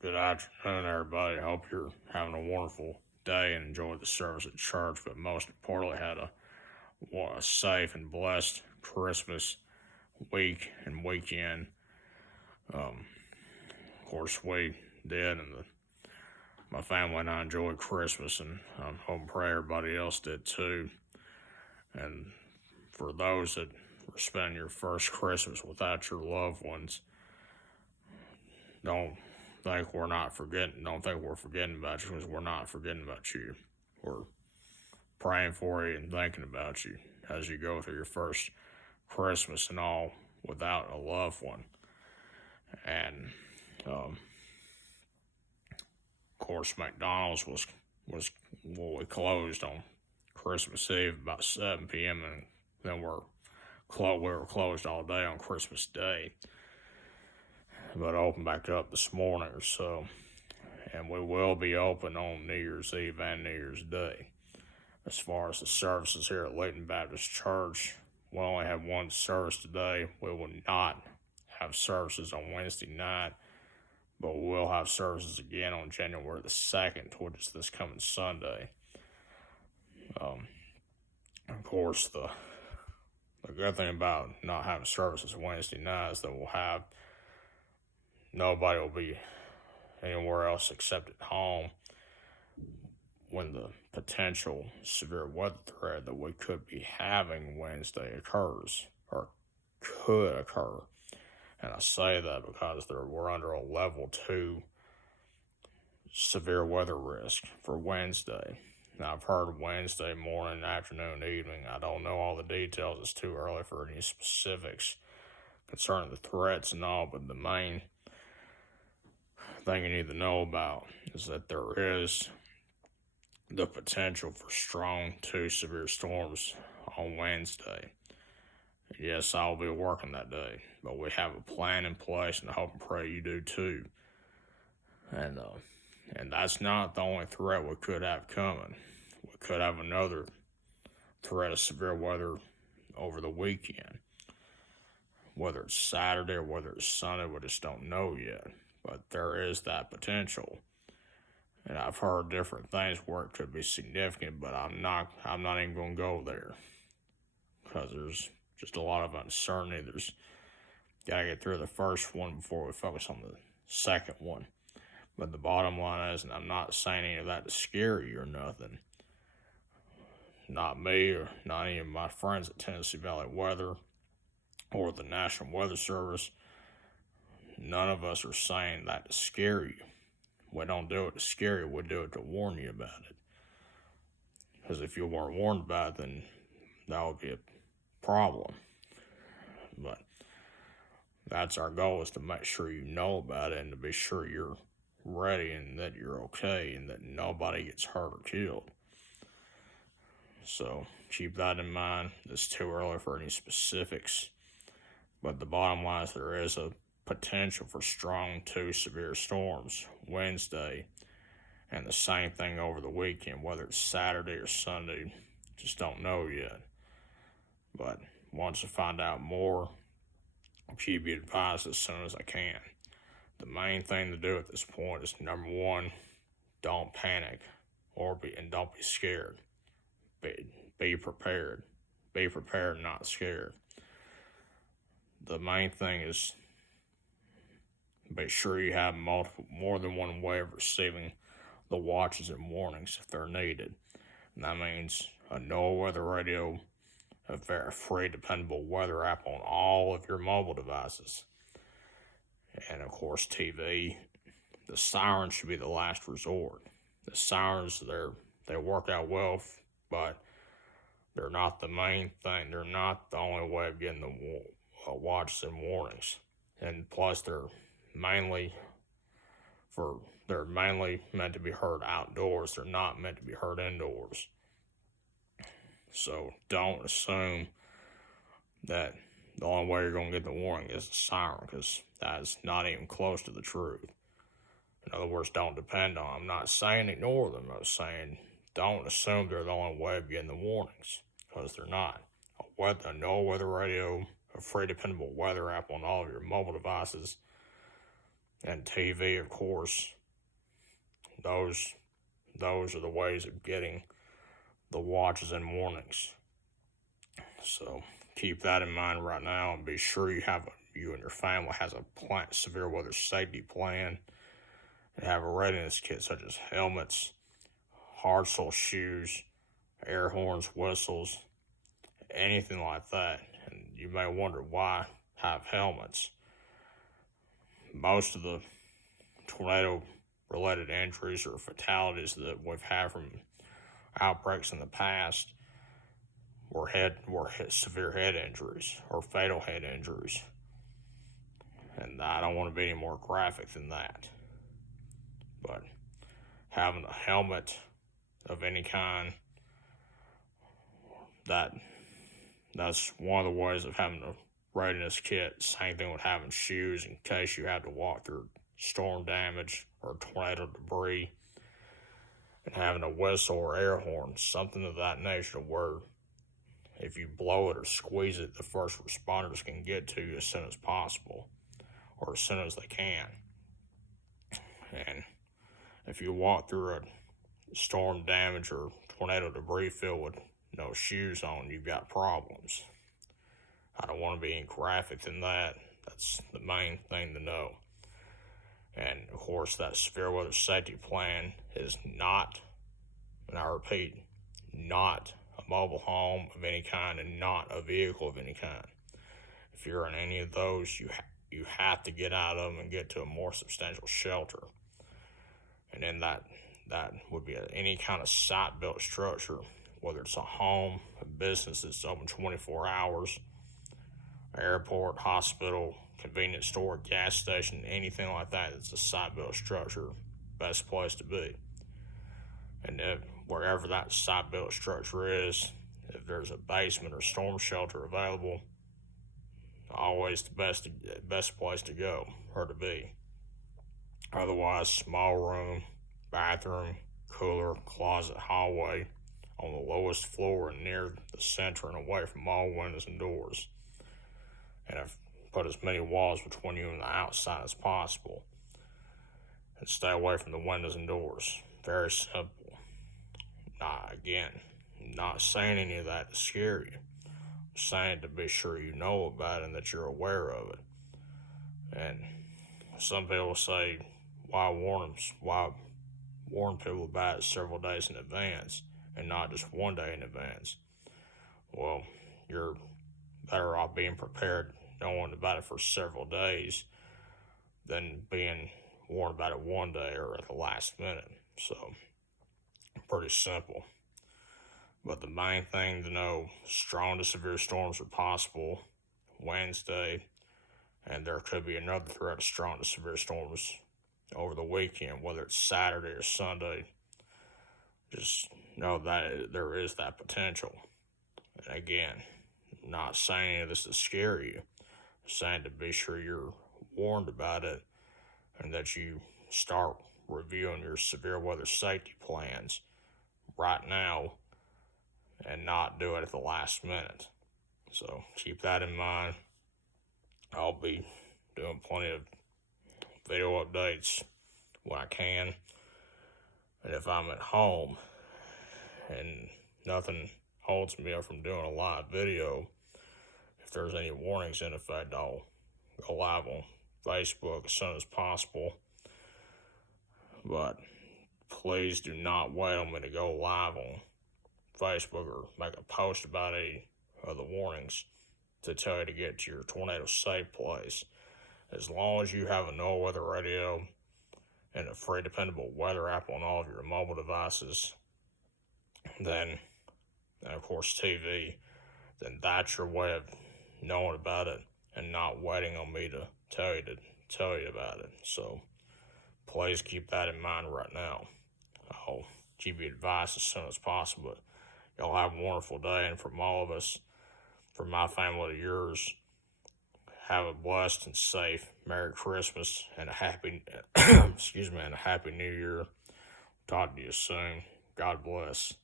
Good afternoon, everybody. Hope you're having a wonderful day and enjoyed the service at church, but most importantly, had a safe and blessed Christmas week and weekend. Of course, we did, and my family and I enjoyed Christmas, and I hope and pray everybody else did too. And for those that were spending your first Christmas without your loved ones, don't think we're not forgetting. Don't think we're forgetting about you, because we're not forgetting about you. We're praying for you and thinking about you as you go through your first Christmas and all without a loved one. And of course, McDonald's was we closed on Christmas Eve about 7 p.m. and then we were closed all day on Christmas Day, but opened back up this morning or so. And we will be open on New Year's Eve and New Year's Day. As far as the services here at Layton Baptist Church, we only have one service today. We will not have services on Wednesday night, but we will have services again on January the 2nd, which is this coming Sunday. Of course, the good thing about not having services Wednesday night is that nobody will be anywhere else except at home when the potential severe weather threat that we could be having Wednesday occurs, or could occur. And I say that because we're under a level 2 severe weather risk for Wednesday. Now, I've heard Wednesday morning, afternoon, evening. I don't know all the details. It's too early for any specifics concerning the threats and all, but the main thing you need to know about is that there is the potential for strong to severe storms on Wednesday. Yes, I'll be working that day, but we have a plan in place, and I hope and pray you do too. And that's not the only threat we could have coming. We could have another threat of severe weather over the weekend. Whether it's Saturday or whether it's Sunday, we just don't know yet. But there is that potential. And I've heard different things where it could be significant, but I'm not even going to go there, because there's just a lot of uncertainty. There's got to get through the first one before we focus on the second one. But the bottom line is, and I'm not saying any of that to scare you or nothing, not me or not any of my friends at Tennessee Valley Weather or the National Weather Service, none of us are saying that to scare you. We don't do it to scare you, we do it to warn you about it. Because if you weren't warned about it, then that would be a problem. But that's our goal, is to make sure you know about it and to be sure you're ready and that you're okay and that nobody gets hurt or killed. So keep that in mind. It's too early for any specifics, but the bottom line is there is a potential for strong to severe storms Wednesday, and the same thing over the weekend, whether it's Saturday or Sunday. Just don't know yet. But once I find out more, I'll keep you advised as soon as I can. The main thing to do at this point is, number one, don't panic and don't be scared. Be prepared. Be prepared, not scared. The main thing is be sure you have more than one way of receiving the watches and warnings if they're needed. And that means a NOAA weather radio, a very free, dependable weather app on all of your mobile devices, and of course TV. The sirens should be the last resort. The sirens, they work out well, but they're not the main thing. They're not the only way of getting the watches and warnings. And plus, they're mainly meant to be heard outdoors. They're not meant to be heard indoors. So don't assume that the only way you're going to get the warning is a siren, because that's not even close to the truth. In other words, don't depend on them. I'm not saying ignore them. I'm saying don't assume they're the only way of getting the warnings, because they're not. A NOAA weather radio, a free, dependable weather app on all of your mobile devices, and TV, of course. Those are the ways of getting the watches and warnings. So keep that in mind right now, and be sure you and your family has a severe weather safety plan, and have a readiness kit such as helmets, hard sole shoes, air horns, whistles, anything like that. And you may wonder why have helmets. Most of the tornado related injuries or fatalities that we've had from outbreaks in the past were severe head injuries or fatal head injuries. And I don't want to be any more graphic than that. But having a helmet of any kind, that's one of the ways of having a readiness kit. Same thing with having shoes in case you have to walk through storm damage or tornado debris, and having a whistle or air horn, something of that nature, where if you blow it or squeeze it, the first responders can get to you as soon as possible, or as soon as they can. And if you walk through a storm damage or tornado debris field with no shoes on, you've got problems. I don't want to be any graphic than that. That's the main thing to know. And of course, that severe weather safety plan is not, and I repeat, not a mobile home of any kind and not a vehicle of any kind. If you're in any of those, you have to get out of them and get to a more substantial shelter. And then that would be any kind of site-built structure, whether it's a home, a business that's open 24 hours, airport, hospital, convenience store, gas station, anything like that that's a site-built structure, best place to be. And wherever that site-built structure is, if there's a basement or storm shelter available, always the best place to go or to be. Otherwise, small room, bathroom, cooler, closet, hallway, on the lowest floor and near the center and away from all windows and doors. And I've put as many walls between you and the outside as possible. And stay away from the windows and doors. Very simple. Not saying any of that to scare you. I'm saying to be sure you know about it and that you're aware of it. And some people say, why warn people about it several days in advance and not just one day in advance? Well, you're better off being prepared, knowing about it for several days, than being warned about it one day or at the last minute. So, pretty simple. But the main thing to know, strong to severe storms are possible Wednesday, and there could be another threat of strong to severe storms over the weekend, whether it's Saturday or Sunday. Just know that there is that potential. And again, I'm not saying any of this to scare you. I'm saying to be sure you're warned about it and that you start reviewing your severe weather safety plans right now and not do it at the last minute. So keep that in mind. I'll be doing plenty of video updates when I can. And if I'm at home and nothing holds me up from doing a live video, if there's any warnings in effect, I'll go live on Facebook as soon as possible. But please do not wait on me to go live on Facebook or make a post about any of the warnings to tell you to get to your tornado safe place. As long as you have a NOAA weather radio and a free dependable weather app on all of your mobile devices, then, and of course TV, then that's your way of knowing about it and not waiting on me to tell you about it. So please keep that in mind right now. I'll keep you advised as soon as possible. Y'all have a wonderful day, and from all of us, from my family to yours, have a blessed and safe Merry Christmas and a happy, and a happy New Year. Talk to you soon. God bless.